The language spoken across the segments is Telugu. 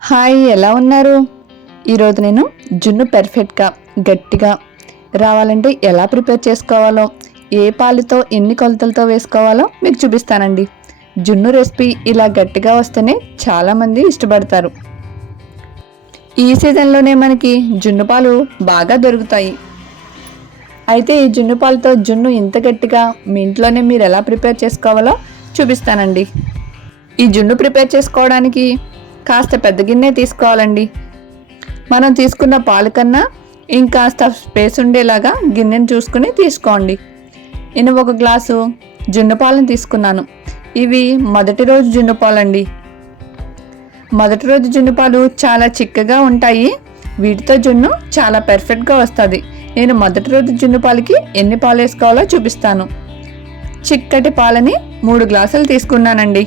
హాయ్, ఎలా ఉన్నారు? ఈరోజు నేను జున్ను పర్ఫెక్ట్గా గట్టిగా రావాలంటే ఎలా ప్రిపేర్ చేసుకోవాలో, ఏ పాలతో ఎన్ని కొలతలతో వేసుకోవాలో మీకు చూపిస్తానండి. జున్ను రెసిపీ ఇలా గట్టిగా వస్తేనే చాలామంది ఇష్టపడతారు. ఈ సీజన్లోనే మనకి జున్ను పాలు బాగా దొరుకుతాయి. అయితే ఈ జున్ను పాలతో జున్ను ఇంత గట్టిగా మీ ఇంట్లోనే మీరు ఎలా ప్రిపేర్ చేసుకోవాలో చూపిస్తానండి. ఈ జున్ను ప్రిపేర్ చేసుకోవడానికి కాస్త పెద్ద గిన్నె తీసుకోవాలండి. మనం తీసుకున్న పాలు కన్నా ఇంకాస్త స్పేస్ ఉండేలాగా గిన్నెను చూసుకుని తీసుకోండి. నేను 1 గ్లాసు జున్ను పాలను తీసుకున్నాను. ఇవి మొదటి రోజు జున్ను పాలండి. మొదటి రోజు జున్ను పాలు చాలా చిక్కగా ఉంటాయి. వీటితో జున్ను చాలా పర్ఫెక్ట్గా వస్తుంది. నేను మొదటి రోజు జున్ను పాలకి ఎన్ని పాలు వేసుకోవాలో చూపిస్తాను. చిక్కటి పాలని 3 గ్లాసులు తీసుకున్నానండి.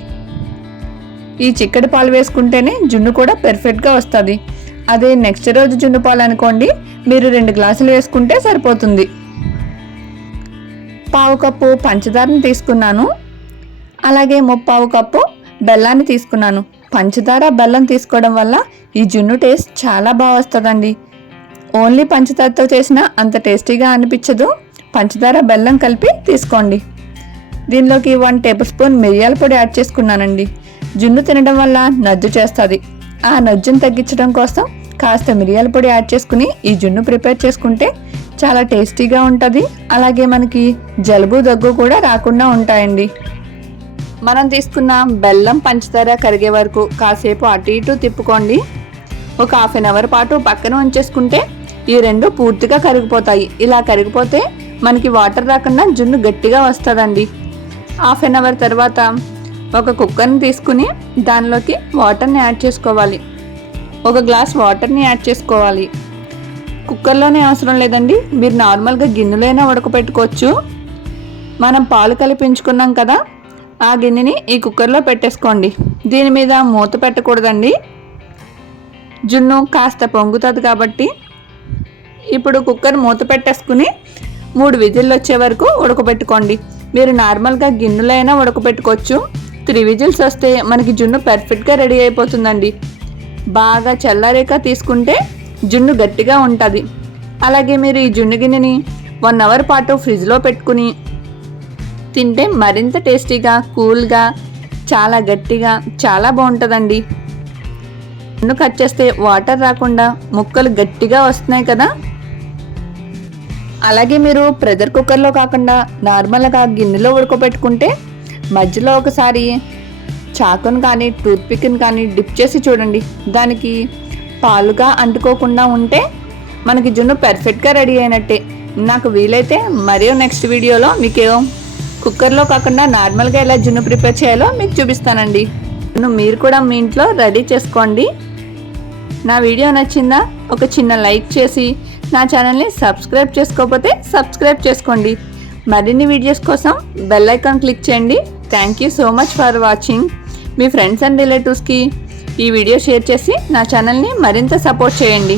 ఈ చిక్కటి పాలు వేసుకుంటేనే జున్ను కూడా పర్ఫెక్ట్గా వస్తుంది. అదే నెక్స్ట్ రోజు జున్ను పాలు అనుకోండి, మీరు 2 గ్లాసులు వేసుకుంటే సరిపోతుంది. 1/2 కప్పు పంచదారని తీసుకున్నాను. అలాగే 3/4 కప్పు బెల్లాన్ని తీసుకున్నాను. పంచదార బెల్లం తీసుకోవడం వల్ల ఈ జున్ను టేస్ట్ చాలా బాగా వస్తుందండి. ఓన్లీ పంచదారతో చేసినా అంత టేస్టీగా అనిపించదు. పంచదార బెల్లం కలిపి తీసుకోండి. దీనిలోకి 1 టేబుల్ స్పూన్ మిరియాల పొడి యాడ్ చేసుకున్నానండి. జున్ను తినడం వల్ల నజ్జు చేస్తుంది. ఆ నజ్జును తగ్గించడం కోసం కాస్త మిరియాల పొడి యాడ్ చేసుకుని ఈ జున్ను ప్రిపేర్ చేసుకుంటే చాలా టేస్టీగా ఉంటుంది. అలాగే మనకి జలుబు దగ్గు కూడా రాకుండా ఉంటాయండి. మనం తీసుకున్న బెల్లం పంచదార కరిగే వరకు కాసేపు అటు ఇటు తిప్పుకోండి. ఒక 1/2 అవర్ పాటు పక్కన ఉంచేసుకుంటే ఈ రెండు పూర్తిగా కరిగిపోతాయి. ఇలా కరిగిపోతే మనకి వాటర్ రాకుండా జున్ను గట్టిగా వస్తుందండి. 1/2 అవర్ తర్వాత ఒక కుక్కర్ని తీసుకుని దానిలోకి వాటర్ని యాడ్ చేసుకోవాలి. 1 గ్లాస్ వాటర్ని యాడ్ చేసుకోవాలి. కుక్కర్లోనే అవసరం లేదండి, మీరు నార్మల్గా గిన్నెలైనా ఉడకపెట్టుకోవచ్చు. మనం పాలు కలిపించుకున్నాం కదా, ఆ గిన్నెని ఈ కుక్కర్లో పెట్టేసుకోండి. దీని మీద మూత పెట్టకూడదండి, జున్ను కాస్త పొంగుతుంది కాబట్టి. ఇప్పుడు కుక్కర్ మూత పెట్టేసుకుని 3 విజిల్లు వచ్చే వరకు ఉడకబెట్టుకోండి. మీరు నార్మల్గా గిన్నెలైనా ఉడకబెట్టుకోవచ్చు. 3 విజిల్స్ వస్తే మనకి జున్ను పర్ఫెక్ట్గా రెడీ అయిపోతుందండి. బాగా చల్లారేక తీసుకుంటే జున్ను గట్టిగా ఉంటుంది. అలాగే మీరు ఈ జున్ను గిన్నెని 1 అవర్ పాటు ఫ్రిడ్జ్లో పెట్టుకుని తింటే మరింత టేస్టీగా, కూల్గా, చాలా గట్టిగా, చాలా బాగుంటుందండి. జున్ను కట్ చేస్తే వాటర్ రాకుండా ముక్కలు గట్టిగా వస్తున్నాయి కదా. అలాగే మీరు ప్రెషర్ కుక్కర్లో కాకుండా నార్మల్గా గిన్నెలో ఉడకబెట్టుకుంటే మధ్యలో ఒకసారి చాకును కానీ టూత్పిక్ని కానీ డిప్ చేసి చూడండి. దానికి పాలుగా అంటుకోకుండా ఉంటే మనకి జున్ను పర్ఫెక్ట్గా రెడీ అయినట్టే. నాకు వీలైతే మరియు నెక్స్ట్ వీడియోలో మీకు కుక్కర్లో కాకుండా నార్మల్గా ఎలా జున్ను ప్రిపేర్ చేయాలో మీకు చూపిస్తానండి. మీరు కూడా మీ ఇంట్లో రెడీ చేసుకోండి. నా వీడియో నచ్చిందా? ఒక చిన్న లైక్ చేసి నా ఛానల్ని సబ్స్క్రైబ్ చేసుకోకపోతే సబ్స్క్రైబ్ చేసుకోండి. మరిన్ని వీడియోస్ కోసం బెల్ ఐకాన్ క్లిక్ చేయండి. Thank you so much for watching. Me friends and రిలేటివ్స్కి ఈ వీడియో షేర్ చేసి నా ఛానల్ని మరింత సపోర్ట్ చేయండి.